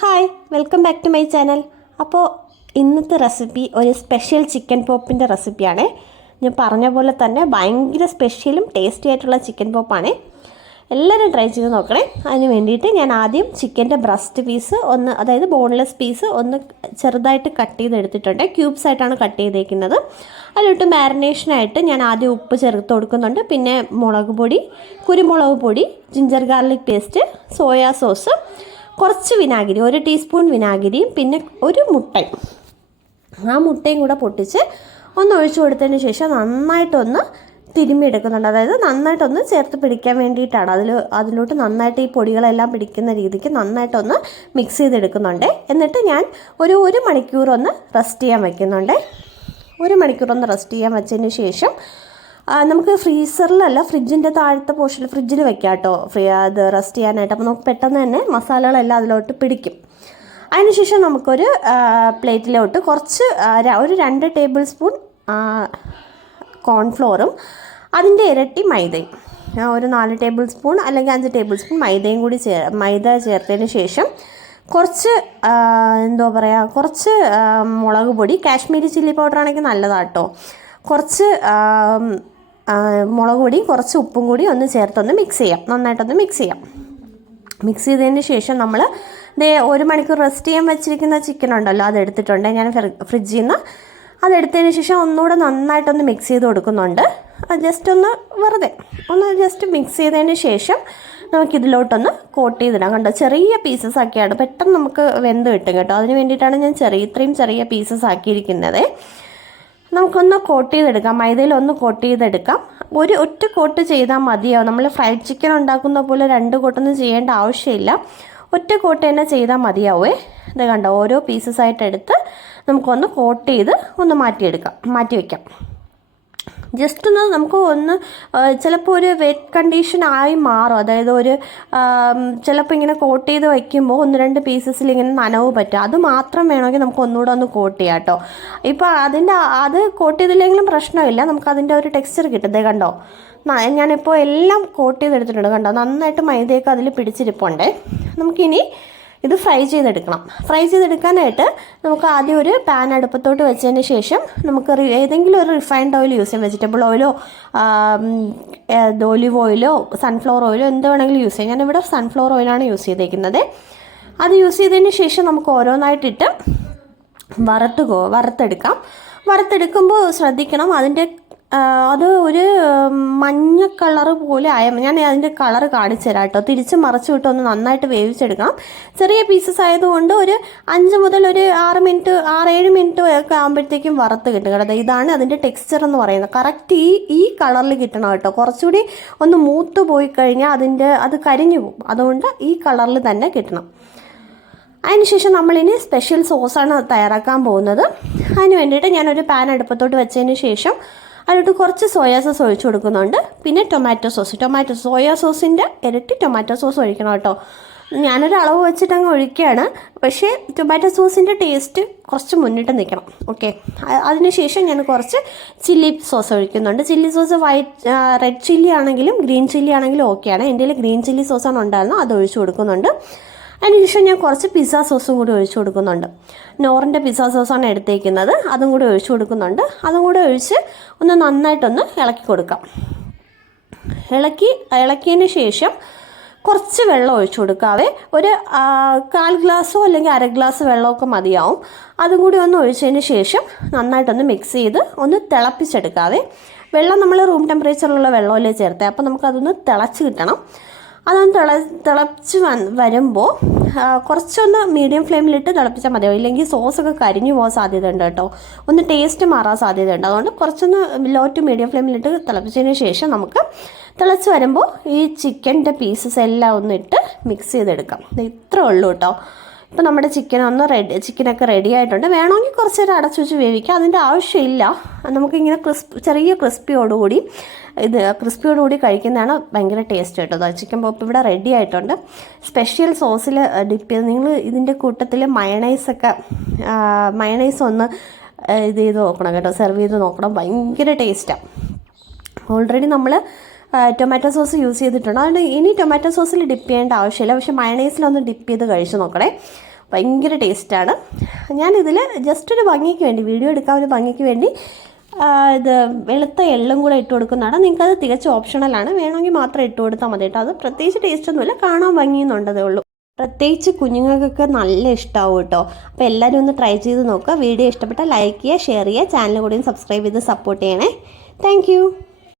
Hi, welcome back to my channel. അപ്പോൾ ഇന്നത്തെ recipe ഒരു സ്പെഷ്യൽ ചിക്കൻ പോപ്പിൻ്റെ റെസിപ്പിയാണ്. ഞാൻ പറഞ്ഞ പോലെ തന്നെ ഭയങ്കര സ്പെഷ്യലും ടേസ്റ്റി ആയിട്ടുള്ള ചിക്കൻ പോപ്പാണ്. എല്ലാവരും ട്രൈ ചെയ്ത് നോക്കണേ. അതിന് വേണ്ടിയിട്ട് ഞാൻ ആദ്യം ചിക്കൻ്റെ ബ്രസ്റ്റ് പീസ് അതായത് ബോൺലെസ് പീസ് ചെറുതായിട്ട് കട്ട് ചെയ്തെടുത്തിട്ടുണ്ട്. ക്യൂബ്സ് ആയിട്ടാണ് കട്ട് ചെയ്തേക്കുന്നത്. അതിലോട്ട് മാരിനേഷനായിട്ട് ഞാൻ ആദ്യം ഉപ്പ് ചേർത്ത് കൊടുക്കുന്നുണ്ട്. പിന്നെ മുളക് പൊടി, കുരുമുളക് പൊടി, ginger garlic paste, soya sauce, കുറച്ച് വിനാഗിരി, 1 ടീസ്പൂൺ വിനാഗിരിയും, പിന്നെ ഒരു മുട്ടയും. ആ മുട്ടയും കൂടെ പൊട്ടിച്ച് ഒഴിച്ചു കൊടുത്തതിന് ശേഷം നന്നായിട്ടൊന്ന് തിരുമ്മിയെടുക്കുന്നുണ്ട്. അതായത് നന്നായിട്ടൊന്ന് ചേർത്ത് പിടിക്കാൻ വേണ്ടിയിട്ടാണ്. അതിലോട്ട് നന്നായിട്ട് ഈ പൊടികളെല്ലാം പിടിക്കുന്ന രീതിക്ക് നന്നായിട്ടൊന്ന് മിക്സ് ചെയ്തെടുക്കുന്നുണ്ട്. എന്നിട്ട് ഞാൻ ഒരു മണിക്കൂർ റെസ്റ്റ് ചെയ്യാൻ വയ്ക്കുന്നുണ്ട്. 1 മണിക്കൂർ റെസ്റ്റ് ചെയ്യാൻ വെച്ചതിന് ശേഷം നമുക്ക് ഫ്രീസറിലല്ല, ഫ്രിഡ്ജിൻ്റെ താഴത്തെ പോർഷനിൽ ഫ്രിഡ്ജിൽ വെക്കാം കേട്ടോ, അത് റെസ്റ്റ് ചെയ്യാനായിട്ട്. അപ്പോൾ നമുക്ക് പെട്ടെന്ന് തന്നെ മസാലകളെല്ലാം അതിലോട്ട് പിടിക്കും. അതിനുശേഷം നമുക്കൊരു പ്ലേറ്റിലോട്ട് ഒരു 2 ടേബിൾ സ്പൂൺ കോൺഫ്ലോറും അതിൻ്റെ ഇരട്ടി മൈദയും, ഒരു 4 ടേബിൾ സ്പൂൺ അല്ലെങ്കിൽ 5 ടേബിൾ സ്പൂൺ മൈദയും കൂടി മൈദ ചേർത്തതിന് ശേഷം കുറച്ച് മുളക് പൊടി, കാശ്മീരി ചില്ലി പൗഡർ ആണെങ്കിൽ നല്ലതാട്ടോ, കുറച്ച് മുളക് പൊടിയും കുറച്ച് ഉപ്പും കൂടി ചേർത്തൊന്ന് മിക്സ് ചെയ്യാം. നന്നായിട്ടൊന്ന് മിക്സ് ചെയ്യാം. മിക്സ് ചെയ്തതിന് ശേഷം നമ്മൾ 1 മണിക്കൂർ റെസ്റ്റ് ചെയ്യാൻ വെച്ചിരിക്കുന്ന ചിക്കൻ ഉണ്ടല്ലോ, അതെടുത്തിട്ടുണ്ട് ഞാൻ ഫ്രിഡ്ജിൽ നിന്ന്. അതെടുത്തതിന് ശേഷം ഒന്നുകൂടെ നന്നായിട്ടൊന്ന് മിക്സ് ചെയ്ത് കൊടുക്കുന്നുണ്ട്. വെറുതെ ജസ്റ്റ് മിക്സ് ചെയ്തതിന് ശേഷം നമുക്കിതിലോട്ടൊന്ന് കോട്ട് ചെയ്തിടാം. കണ്ടോ, ചെറിയ പീസസ് ആക്കിയാണ്, പെട്ടെന്ന് നമുക്ക് വെന്ത് കിട്ടും കേട്ടോ. അതിന് വേണ്ടിയിട്ടാണ് ഞാൻ ഇത്രയും ചെറിയ പീസസ് ആക്കിയിരിക്കുന്നത്. നമുക്കൊന്ന് കോട്ട് ചെയ്തെടുക്കാം, മൈദയിലൊന്ന് കോട്ട് ചെയ്തെടുക്കാം. ഒറ്റ കോട്ട് ചെയ്താൽ മതിയാവും. നമ്മൾ ഫ്രൈഡ് ചിക്കൻ ഉണ്ടാക്കുന്ന പോലെ 2 കോട്ടൊന്നും ചെയ്യേണ്ട ആവശ്യമില്ല. ഒറ്റ കോട്ട് തന്നെ ചെയ്താൽ മതിയാവേ. ഇത് കണ്ടോ, ഓരോ പീസസ് ആയിട്ട് എടുത്ത് നമുക്കൊന്ന് കോട്ട് ചെയ്ത് മാറ്റി വയ്ക്കാം. ജസ്റ്റ് നമുക്ക് ചിലപ്പോൾ ഒരു വെറ്റ് കണ്ടീഷനായി മാറും. അതായത് ചിലപ്പോൾ ഇങ്ങനെ കോട്ട് ചെയ്ത് വയ്ക്കുമ്പോൾ 1-2 പീസസിൽ ഇങ്ങനെ നനവ് പറ്റും. അത് മാത്രം വേണമെങ്കിൽ നമുക്ക് ഒന്നുകൂടെ കോട്ട് ചെയ്യാം കേട്ടോ. ഇപ്പോൾ അത് കോട്ട് ചെയ്തില്ലെങ്കിലും പ്രശ്നമില്ല, നമുക്ക് അതിൻ്റെ ഒരു ടെക്സ്ചർ കിട്ടും. കണ്ടോ, ഞാനിപ്പോൾ എല്ലാം കോട്ട് ചെയ്തെടുത്തിട്ടുണ്ട്. കണ്ടോ, നന്നായിട്ട് മൈദയൊക്കെ അതിൽ പിടിച്ചിരിപ്പുണ്ട്. നമുക്കിനി ഇത് ഫ്രൈ ചെയ്തെടുക്കാനായിട്ട് നമുക്ക് ആദ്യം ഒരു പാൻ അടുപ്പത്തോട്ട് വെച്ചതിന് ശേഷം നമുക്ക് ഏതെങ്കിലും ഒരു റിഫൈൻഡ് ഓയിൽ യൂസ് ചെയ്യാം. വെജിറ്റബിൾ ഓയിലോ ഒലിവ് ഓയിലോ സൺഫ്ലവർ ഓയിലോ എന്ത് വേണമെങ്കിലും യൂസ് ചെയ്യാം. ഞാനിവിടെ സൺഫ്ലവർ ഓയിലാണ് യൂസ് ചെയ്തേക്കുന്നത്. അത് യൂസ് ചെയ്തതിന് ശേഷം നമുക്ക് ഓരോന്നായിട്ടിട്ട് വറുത്തെടുക്കുമ്പോൾ ശ്രദ്ധിക്കണം, അത് ഒരു മഞ്ഞ കളറ് പോലെ ഞാൻ അതിൻ്റെ കളറ് കാണിച്ചു തരാം കേട്ടോ. തിരിച്ച് മറിച്ച് വിട്ട് നന്നായിട്ട് വേവിച്ചെടുക്കണം. ചെറിയ പീസസ് ആയതുകൊണ്ട് ഒരു 5 മുതൽ ഒരു 6-7 മിനിറ്റ് ഒക്കെ ആകുമ്പോഴത്തേക്കും വറുത്ത് കിട്ടും കേട്ടോ. ഇതാണ് അതിൻ്റെ ടെക്സ്ചർ എന്ന് പറയുന്നത്. കറക്റ്റ് ഈ കളറിൽ കിട്ടണം കേട്ടോ. കുറച്ചുകൂടി മൂത്ത് പോയി കഴിഞ്ഞാൽ അത് കരിഞ്ഞു പോകും. അതുകൊണ്ട് ഈ കളറിൽ തന്നെ കിട്ടണം. അതിനുശേഷം നമ്മളിനി സ്പെഷ്യൽ സോസാണ് തയ്യാറാക്കാൻ പോകുന്നത്. അതിന് വേണ്ടിയിട്ട് ഞാനൊരു പാൻ അടുപ്പത്തോട്ട് വെച്ചതിന് ശേഷം അതിലോട്ട് കുറച്ച് സോയാ സോസ് ഒഴിച്ചു കൊടുക്കുന്നുണ്ട്. പിന്നെ സോയാ സോസിൻ്റെ ഇരട്ടി ടൊമാറ്റോ സോസ് ഒഴിക്കണം കേട്ടോ. ഞാനൊരു അളവ് വെച്ചിട്ടങ്ങ് ഒഴിക്കുകയാണ്. പക്ഷേ ടൊമാറ്റോ സോസിൻ്റെ ടേസ്റ്റ് കുറച്ച് മുന്നിട്ട് നിൽക്കണം. ഓക്കെ, അതിനുശേഷം ഞാൻ കുറച്ച് ചില്ലി സോസ് ഒഴിക്കുന്നുണ്ട്. ചില്ലി സോസ് റെഡ് ചില്ലി ആണെങ്കിലും ഗ്രീൻ ചില്ലി ആണെങ്കിലും ഓക്കെയാണ്. എൻ്റെ കയ്യിൽ ഗ്രീൻ ചില്ലി സോസാണ് ഉണ്ടായിരുന്നത്, അത് ഒഴിച്ചു കൊടുക്കുന്നുണ്ട്. അതിനുശേഷം ഞാൻ കുറച്ച് പിസ്സ സോസും കൂടി ഒഴിച്ചു കൊടുക്കുന്നുണ്ട്. നോറിൻ്റെ പിസ്സ സോസാണ് എടുത്തേക്കുന്നത്, അതും കൂടി ഒഴിച്ചു കൊടുക്കുന്നുണ്ട്. അതും കൂടെ ഒഴിച്ച് നന്നായിട്ടൊന്ന് ഇളക്കി കൊടുക്കാം. ഇളക്കിയതിന് ശേഷം കുറച്ച് വെള്ളം ഒഴിച്ചു കൊടുക്കാവേ. ഒരു 1/4 ഗ്ലാസ്സോ അല്ലെങ്കിൽ 1/2 ഗ്ലാസ് വെള്ളമൊക്കെ മതിയാവും. അതും കൂടി ഒഴിച്ചതിന് ശേഷം നന്നായിട്ടൊന്ന് മിക്സ് ചെയ്ത് തിളപ്പിച്ചെടുക്കാവേ. വെള്ളം നമ്മൾ റൂം ടെമ്പറേച്ചറിലുള്ള വെള്ളമല്ലേ ചേർത്തേ, അപ്പോൾ നമുക്കതൊന്ന് തിളച്ച് കിട്ടണം. തിളച്ച് വരുമ്പോൾ കുറച്ചൊന്ന് മീഡിയം ഫ്ലെയിമിലിട്ട് തിളപ്പിച്ചാൽ മതിയാവും. ഇല്ലെങ്കിൽ സോസൊക്കെ കരിഞ്ഞു പോകാൻ സാധ്യതയുണ്ട് കേട്ടോ, ടേസ്റ്റ് മാറാൻ സാധ്യതയുണ്ട്. അതുകൊണ്ട് കുറച്ചൊന്ന് ലോ ടു മീഡിയം ഫ്ലെയിമിലിട്ട് തിളപ്പിച്ചതിന് ശേഷം നമുക്ക് തിളച്ച് വരുമ്പോൾ ഈ ചിക്കൻ്റെ പീസസ് എല്ലാം ഇട്ട് മിക്സ് ചെയ്തെടുക്കാം. ഇത്രേ ഉള്ളൂ കേട്ടോ. ഇപ്പോൾ നമ്മുടെ ചിക്കനൊക്കെ റെഡി ആയിട്ടുണ്ട്. വേണമെങ്കിൽ കുറച്ച് നേരം അടച്ചു വെച്ച് വേവിക്കാം, അതിൻ്റെ ആവശ്യമില്ല. നമുക്കിങ്ങനെ ചെറിയ ക്രിസ്പിയോടുകൂടി കഴിക്കുന്നതാണ് ഭയങ്കര ടേസ്റ്റ് കേട്ടോ. ചിക്കൻ പോപ്പ് ഇവിടെ റെഡി ആയിട്ടുണ്ട്. സ്പെഷ്യൽ സോസിൽ ഡിപ്പ് ചെയ്ത് നിങ്ങൾ ഇതിൻ്റെ കൂട്ടത്തിൽ മയണൈസ് ഇത് ചെയ്ത് നോക്കണം കേട്ടോ, സെർവ് ചെയ്ത് നോക്കണം. ഭയങ്കര ടേസ്റ്റാണ്. ഓൾറെഡി നമ്മൾ ടൊമാറ്റോ സോസ് യൂസ് ചെയ്തിട്ടുണ്ട്. അതുകൊണ്ട് ഇനി ടൊമാറ്റോ സോസിൽ ഡിപ്പ് ചെയ്യേണ്ട ആവശ്യമില്ല. പക്ഷേ മയണൈസിലൊന്ന് ഡിപ്പ് ചെയ്ത് കഴിച്ച് നോക്കണേ. ഭയങ്കര ടേസ്റ്റാണ്. ഞാനിതിൽ ജസ്റ്റ് ഒരു ഭംഗിക്ക് വേണ്ടി, വീഡിയോ എടുക്കാൻ ഒരു ഭംഗിക്ക് വേണ്ടി ഇത് വെളുത്ത എള്ളും കൂടെ ഇട്ട് കൊടുക്കുന്നതാണ്. നിങ്ങൾക്കത് തികച്ചും ഓപ്ഷണലാണ്, വേണമെങ്കിൽ മാത്രം ഇട്ട് കൊടുത്താൽ മതി കേട്ടോ. അത് പ്രത്യേകിച്ച് ടേസ്റ്റൊന്നുമില്ല, കാണാൻ ഭംഗിയെന്നുണ്ടതേ ഉള്ളൂ. പ്രത്യേകിച്ച് കുഞ്ഞുങ്ങൾക്കൊക്കെ നല്ല ഇഷ്ടമാവും കേട്ടോ. അപ്പോൾ എല്ലാവരും ഒന്ന് ട്രൈ ചെയ്ത് നോക്കുക. വീഡിയോ ഇഷ്ടപ്പെട്ടാൽ ലൈക്ക് ചെയ്യുക, ഷെയർ ചെയ്യുക, ചാനൽ കൂടി സബ്സ്ക്രൈബ് ചെയ്ത് സപ്പോർട്ട് ചെയ്യണേ. താങ്ക്